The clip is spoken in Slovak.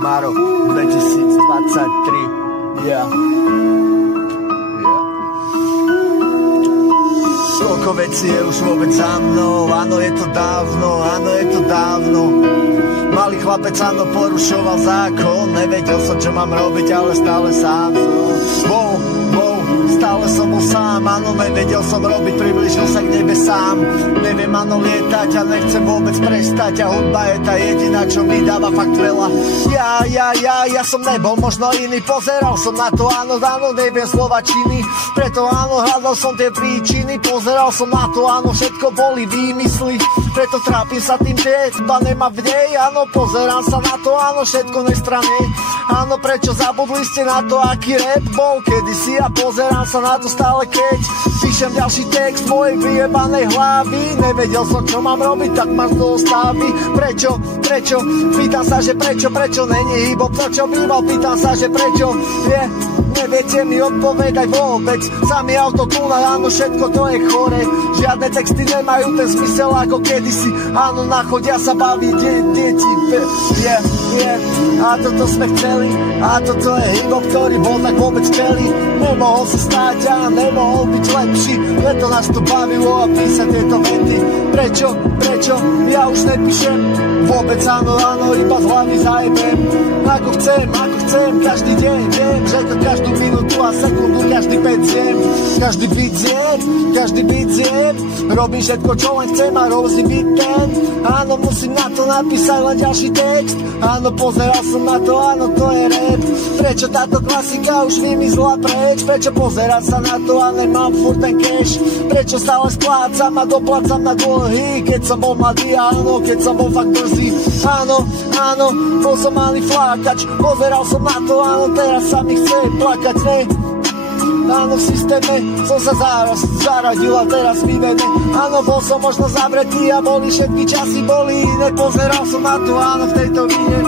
Maro 2023. Koľko vecí je už vôbec za mnou, áno je to dávno. Malý chlapec áno porušoval zákon, nevedel som čo mám robiť, ale stále sám som. Stále som bol sám, áno, nevedel som robiť, priblížil sa k nebesám. Neviem, áno, lietať a nechcem vôbec prestať a hudba je tá jediná, čo mi dáva fakt veľa. Ja som nebol možno iný, pozeral som na to, áno, neviem slovačiny, preto áno, hľadal som tie príčiny, pozeral som na to, áno, všetko boli výmysly, preto trápim sa tým, že tba nemá v nej, áno, pozerám sa na to, áno, všetko nestrané, áno, prečo zabudli ste na to, aký rap bol kedysi a pozerám sa na to stále, keď píšem ďalší text mojej vyjebanej hlavy. Nevedel som, čo mám robiť, tak ma to staví. Prečo? Pýtam sa, že prečo není hip-hop to, čo býval. Pýtam sa, že prečo neviete mi odpovedať vôbec. Sami autotúna, áno, všetko to je chore. Žiadne texty nemajú ten zmysel ako kedysi. Áno, na chodia sa baví deti. A toto sme chceli. A toto je hip-hop, ktorý bol tak vôbec skvelý. Nemohol sa stáť a nemohol byť lepší. Preto nás to bavilo a písať tieto vety. Prečo? Ja už nepíšem vôbec, áno, iba z hlavy zajebem. Ako chcem, každý deň viem, že to každú minútu a sekundu, každý beat zjem, robím všetko, čo len chcem a rôzny beat ten. Áno, musím na to napísať len ďalší text. Áno, pozeral som na to, áno, to je rap. Prečo táto klasika už vymizla preč? Prečo pozerať sa na to a nemám furt ten cash? Prečo stále splácam a doplácam na dlhy? Keď som bol mladý, áno, keď som bol fakt brzý. Áno, bol som malý flákač, pozeral som na to, áno, teraz sa mi chce plakať, ne? Áno, v systéme som sa zaradil a teraz vyvene. Áno, bol som možno zavretý a boli všetky časy boli iné. Pozeral som na to, áno, v tejto vine.